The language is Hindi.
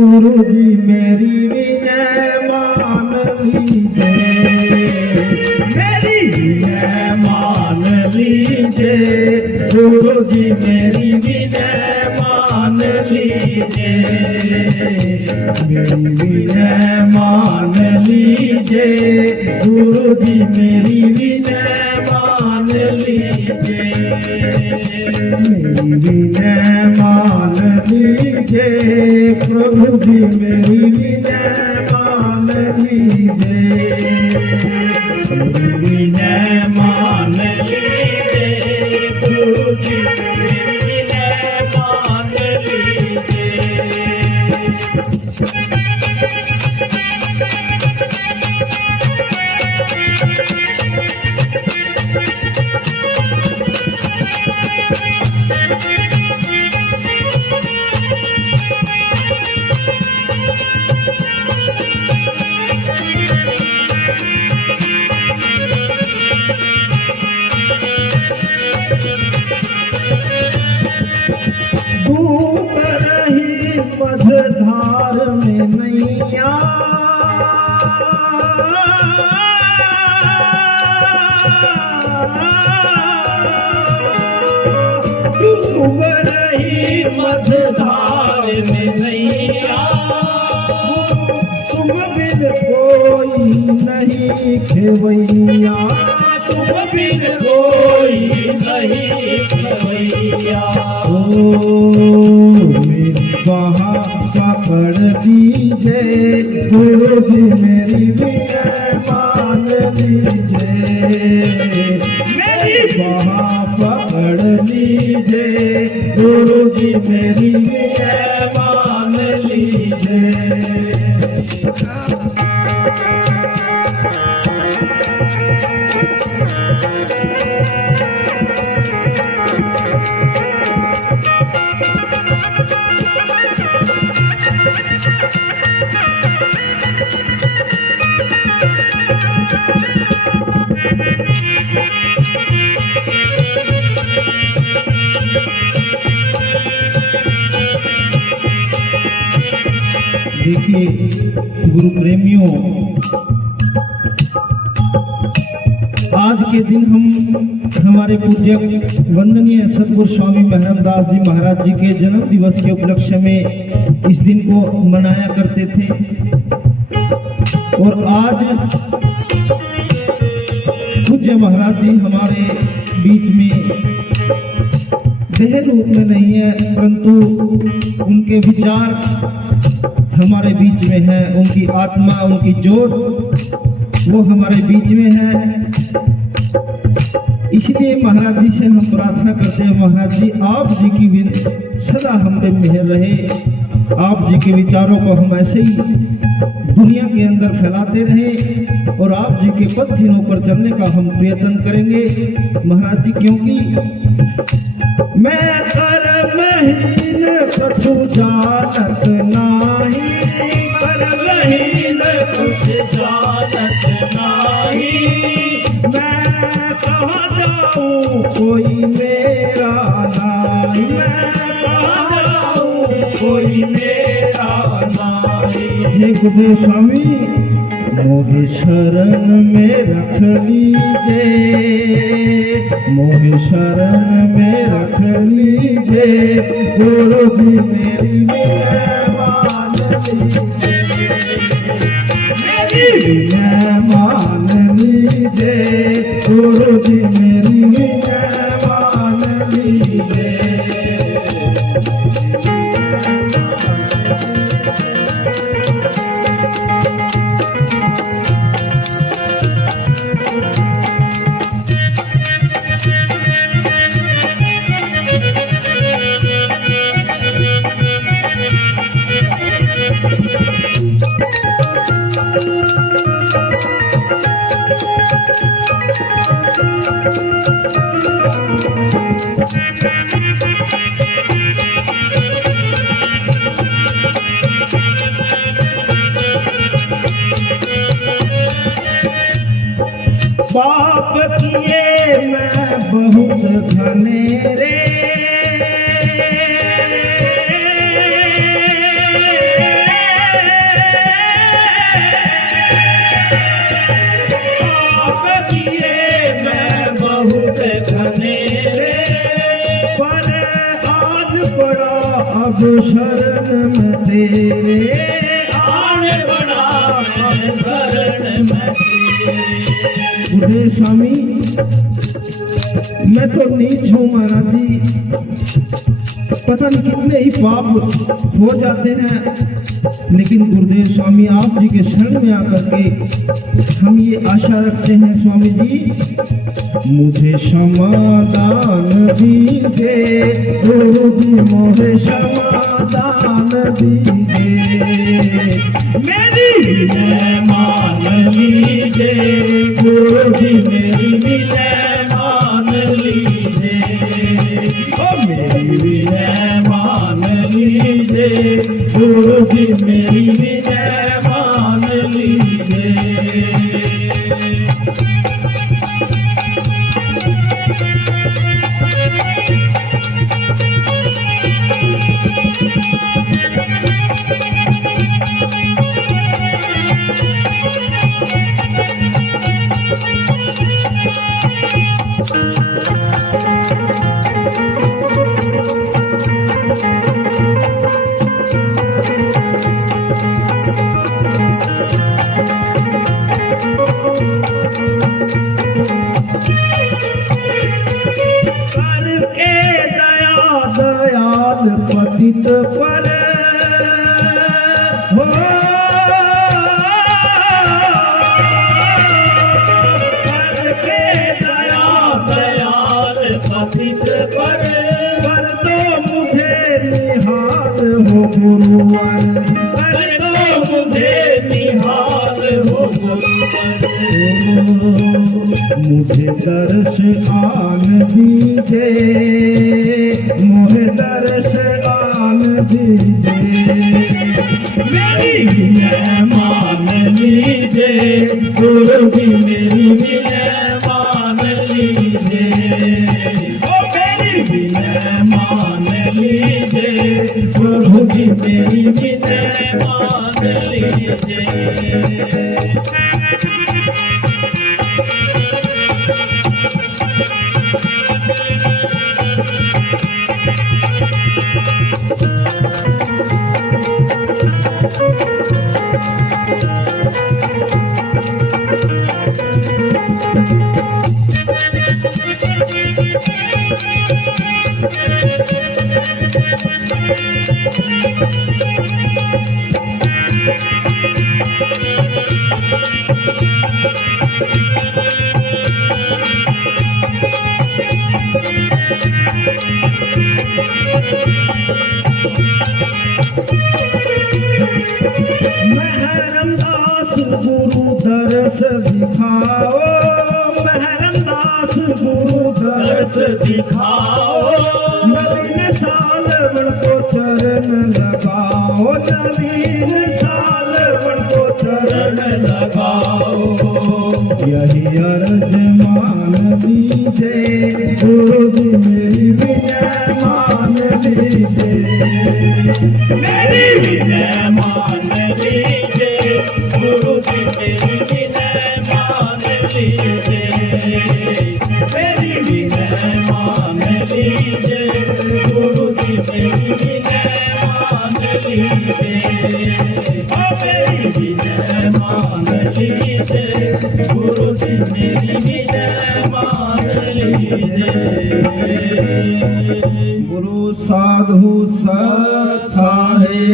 गुरु जी मेरी विनय मान लीजिए, मेरी विनय मान लीजिए, गुरु जी मेरी विनय मान लीजिए, मेरी विनय मान लीजिए, गुरु जी मेरी विनय मान लीजिए, मेरी विनय मान लीजिए, प्रभु जी मेरी विनय मान लीजिए, मेरी विनय मान लीजिए, प्रभु जी मेरी विनय मान लीजिए। डूब रही मझधार में नैया, डूब रही मझधार में नैया, तुम बिन कोई नहीं खेवैया, तुम बिन कोई नहीं खेवैया। मेरी बाह पकड़ लीजिए, गुरु जी मेरी विनय मान लीजिए, मेरी बाह पकड़ लीजिए, गुरु जी मेरी विनय मान लीजिए। देखिए गुरु प्रेमियों, आज के दिन हम हमारे पूज्य वंदनीय सद्गुरु स्वामी महराज जी महाराज जी के जन्म दिवस के उपलक्ष्य में इस दिन को मनाया करते थे। और आज पूज्य महाराज जी हमारे बीच में देह रूप में नहीं है, परंतु उनके विचार हमारे बीच में है, उनकी आत्मा, उनकी ज्योत वो हमारे बीच में है। इसलिए महाराज जी से हम प्रार्थना करते हैं, महाराज जी आप जी की सदा हम पे मेहर रहे, आप जी के विचारों को हम ऐसे ही दुनिया के अंदर फैलाते रहे और आप जी के पद चिन्हों पर चलने का हम प्रयत्न करेंगे महाराज जी। क्योंकि मैं कर्महीन कछु जानत नाही, कर्महीन कुछ जानत नाही, मैं कहाँ जाऊँ कोई मेरा नाही, मैं कहाँ जाऊँ कोई मेरा नाही। हे गुरुदेव स्वामी मोहे शरण में रख लीजिए, मोहे शरण में रख लीजिए, गुरु जी मेरी विनय मान लीजिए, मेरी विनय मान लीजिए, गुरु जी मेरी विनय मान लीजिए। पाप किए मैं बहुत घनेरे, अब शरण में तेरे, आन बड़ा मैं शरण में तेरे। बूढ़े स्वामी मैं तो नीच हूँ महाराज जी, पता नहीं कितने ही पाप हो जाते हैं, लेकिन गुरुदेव स्वामी आप जी के शरण में आकर के हम ये आशा रखते हैं स्वामी जी, मुझे समाधान दीजिए गुरु जी, मुझे समाधान दीजिए, मेरी विनय मान लीजिए गुरु जी, मेरी विनय मान लीजिए। ओ मेरी विनय मान लीजिए गुरु जी, मेरी विनय मान लीजिए। दयाल पतित पर हो, करके दया दयाल पतित पर तो मुझे निहाल हो गुरुवर, तो मुझे निहाल हो गुरुवर। मुझे दर्श आन दीजिए, मुझे दर्श आन दीजिए, मेरी विनय मान लीजिए गुरु जी, मेरी विनय मान लीजिए। ओ मेरी विनय मान लीजिए प्रभु जी, मेरी विनय मान लीजिए। महरमदास गुरु दर्श दिखाओ, महरमदास गुरु दर्श दिखाओ, नवीन सालवण को चरण लगाओ, नवीन सालवण को चरण लगाओ। यही अर्ज मान लीजिए गुरु जी, मेरी विनय मान लीजिए, मेरी विनय मान लीजिए गुरु जी, मेरी विनय मान लीजिए। मेरी विनय मान लीजिए गुरु जी, मेरी विनय मान लीजिए। ओ मेरी विनय मान लीजिए गुरु जी, मेरी विनय मान लीजिए। गुरु साधु सत सारे